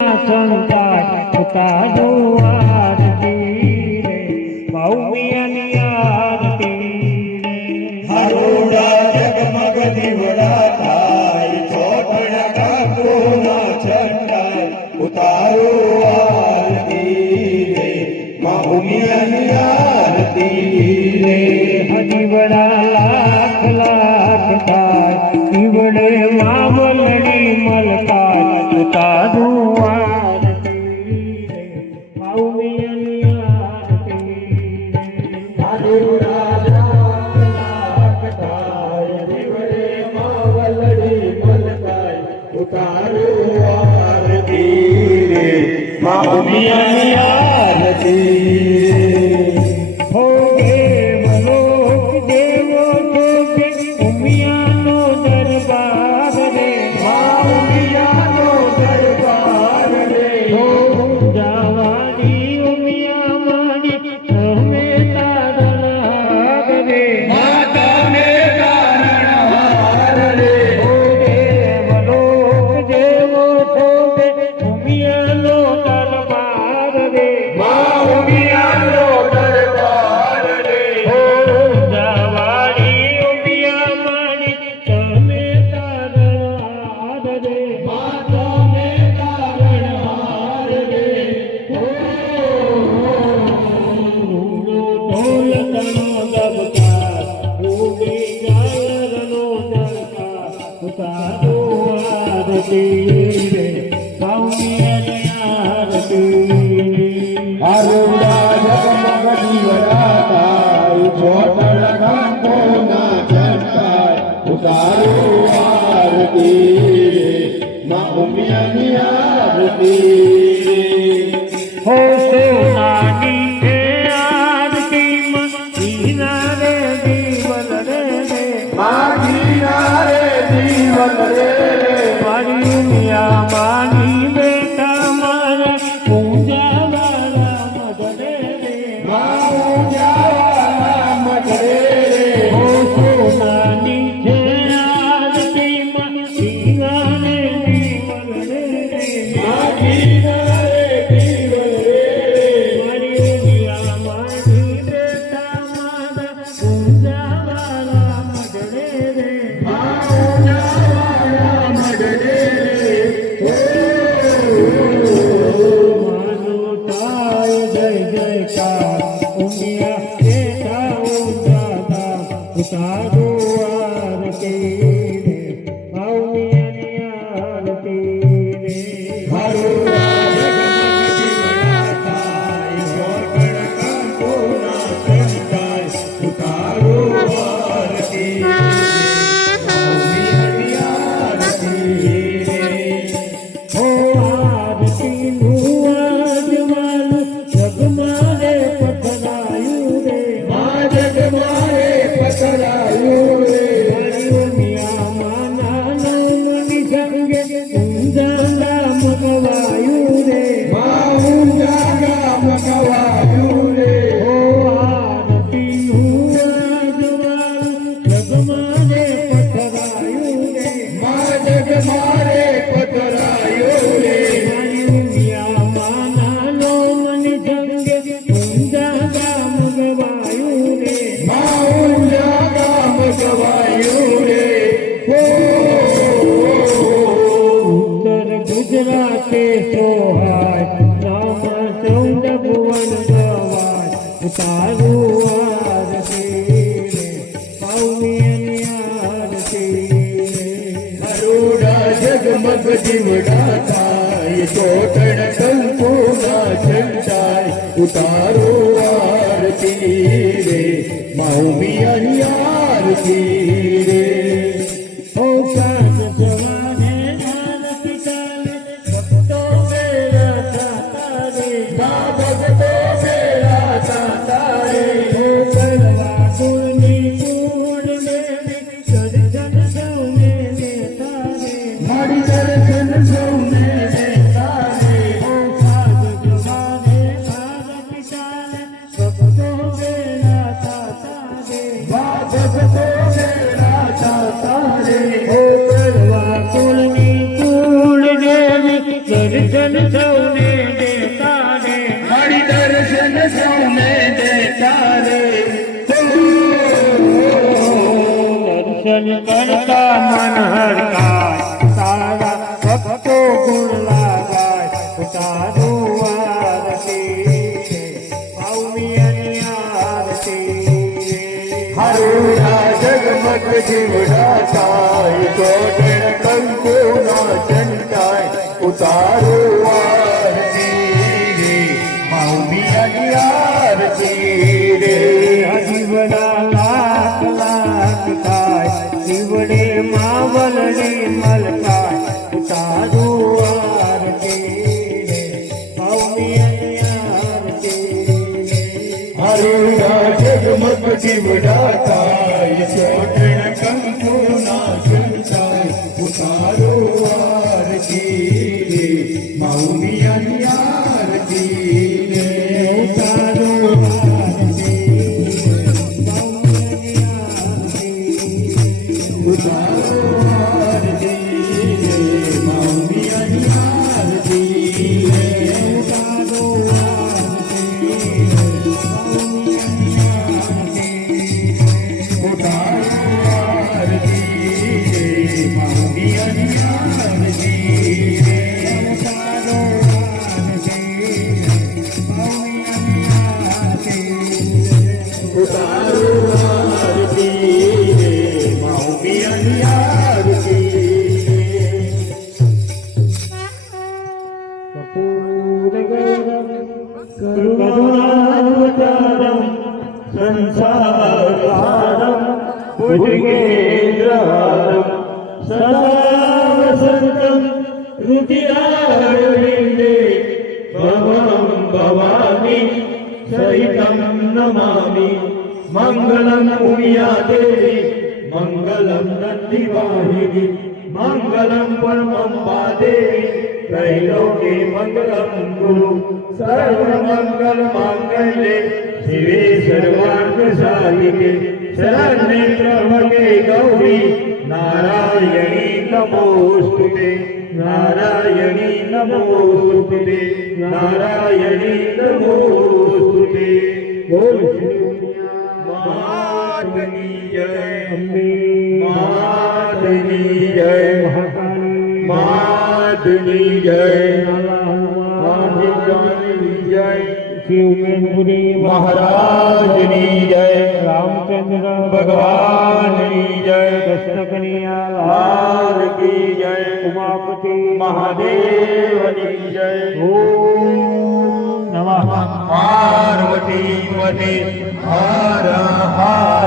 સંતાન ઉતારો આરતી રે મૌમિયાની આરતી રે હરોડા જગમગ દીવડા થાય ચોટણ કાકોના છંડાય ઉતારો આરતી રે મૌમિયાની આરતી રે દીવડા લાખ લાખ થાય દીવડે મામલડી મલકાય ઉતારો મૌમિયાની આરતી હો દેવલોક દેવો શોભે ઉમિયાનો દરબાર રે મૌમિયાનો દરબાર રે હો જાવાની ઉમિયા માની તમે તારણહાર રે માતાને તારણહાર રે હો દેવલોક દેવો શોભે ઉમિયાનો દરબાર રે મૌમિયાનો દરબાર રે હો જાવાની ઉમિયા માની તમે તારણહાર રે માતાને તારણહાર રે હરોડા જગમગ દીવડા થાય ચોટણ કાકોના છંડાય ઉતારો આરતી રે મૌમિયાની આરતી હો સોનાની છે આરતીમાં હીરા રે દીવલ રે રે માગીના રે દીવલ રે મારી ઉમિયા માની બેટા મારા પૂજા વાળા મગરે રે મૌજાવાલા મગરે હો સોનાની છે આરતીમાં હીરા રે દીવલ રે રે માગીના રે દીવલ રે મારી ઉમિયા માની બેટા મારા પૂજા વાળા મગરે રે મૌજાવાલા મગરે માનો થાય જય જયકાર ઉમિયા બેટા ઉજાગા ઉતારો આરતી રે મૌમિયાની આરતી રે હરોડા જગમગ દીવડા થાય ચોટણ કાકોના છંડાય ઉતારો આરતી મૌમિયાની આરતી હો આરતીનું આજવાનું જગમારે પથરાયું રે જગ મારે પથરાયું રે મારી ઉમિયા માના નામની સંગે ઊંઝાના મગવાયું રે માઉંજાગા મગવાયું રે હો આરતીનું આજવાનું જગમારે પથરાયું રે જગ મારે પથરાયું રે મારી ઉમિયા માના નામની સંગે ઊંઝાના મગવાયું રે માઉંજાગા મગવાયું રે ઉત્તર ગુજરાતે સોહાય નામ ચૌદ ભુવન ગવાય ઉતારું આરતી રે મૌમિયાની આરતી રે હરોડા જગમગ દીવડા થાય ચોટણ કંકુના છંડાય ઉતારો આરતી રે મૌમિયાની આરતી રે હો કાન સવારે આરતી ચાલે ભક્તો મેરા થાતા રે ભગતો મેરા સાતા રે હો કરવા ગુણની ગુણ લેવી દર્શન સૌને દેતા રે મારી દર્શન સૌને દેતા રે હો કાન સવારે આરતી ચાલે ભક્તો મેરા થાતા રે ભગતો સૌને દેતા રે હરિ દર્શન સૌને દેતા રે દર્શન કરતા મન હરકાય તારા ભક્તો ગુણ લાગાય તારું આરતી પાઉમિયાની આરતી હરુડા જગમગ જીવડા થાય કોટણ કંકુ ના ચંટાય ઉતારો આરતી મૌમિયાની આરતી રે જીવડા લાખ લાખ થાય જીવડે માવલડે મલકાય તારું આરતી પાઉમિયાની આરતી હરુડા જગમગ જીવડા થાય કોટણ કંકુ ના ચંટાય ઉતારો આરતી મૌમિયાની આરતી રે તારું આરતી ઉતારો આરતી મૌમિયાની આરતી કરુણાવતારમ સંસારહારમ ભુજગેન્દ્રહારમ સદા વસંતમ રુધિરારવિંદે ભવં ભવાની સહિતં નમામિ મંગલમ ઉમિયાદેવી મંગલમ નંદિવાહિની મંગલમ પરમંબા દેવી त्रैलोक्ये मंगलम गुरु सर्वमंगल मांगल्ये शिवे सर्वार्थ साधिके शरण्ये त्र्यंबके गौरी नारायणी नमोस्तुते नारायणी नमोस्तुते नारायणी नमोस्तुते बोल श्री मातनी जय अम्बे मातनी जय महाकाली मातनी जय महादेवनी जय शिवमेनपुरी महाराजनी जय रामचंद्र भगवाननी जय कृष्ण कन्हैया लाल की जय उमापति महादेवनी जय ओम नमः पार्वती पते हर हर